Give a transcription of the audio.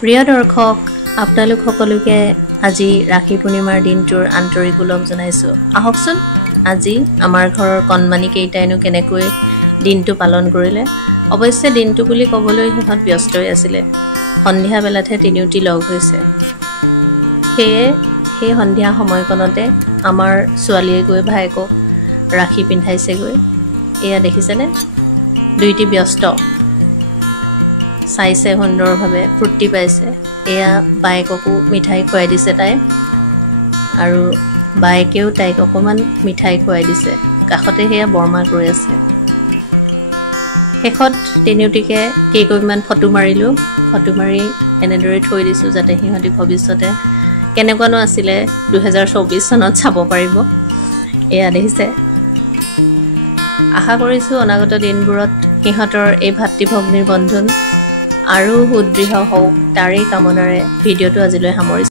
প্ৰিয় দৰ্শক আপোনালোক সকলোকে আজি ৰাখী পূৰ্ণিমাৰ দিনটোৰ আন্তৰিক ওলগ জনাইছোঁ আহকচোন আজি আমাৰ ঘৰৰ কণমানি কেইটাইনো কেনেকৈ দিনটো পালন কৰিলে অৱশ্যে দিনটো বুলি ক'বলৈ হিহঁত ব্যস্তই আছিলে সন্ধিয়া বেলাতে তিনিউটি লগ হৈছে সেই সন্ধিয়া সময়কণতে আমাৰ ছোৱালীয়ে গৈ ভাইকক ৰাখী পিন্ধাইছেগৈ এয়া দেখিছেনে দুইটি ব্যস্ত চাইছে সুন্দৰভাৱে ফূৰ্তি পাইছে এয়া বাইককো মিঠাই খুৱাই দিছে তাই আৰু বাইকেও তাইক অকমান মিঠাই খুৱাই দিছে কাষতে সেয়া বৰমা গৈ আছে শেষত তিনিউটিকে কেইকপিমান ফটো মাৰিলোঁ ফটো মাৰি এনেদৰে থৈ দিছোঁ যাতে সিহঁতি ভৱিষ্যতে কেনেকুৱানো আছিলে 2024 চনত চাব পাৰিব এয়া দেখিছে আশা কৰিছোঁ অনাগত দিনবোৰত সিহঁতৰ এই ভাতৃভগ্নীৰ বন্ধন আৰু সুদৃঢ় হওক তাৰেই কামনাৰে ভিডিঅ'টো আজিলৈ সামৰিছোঁ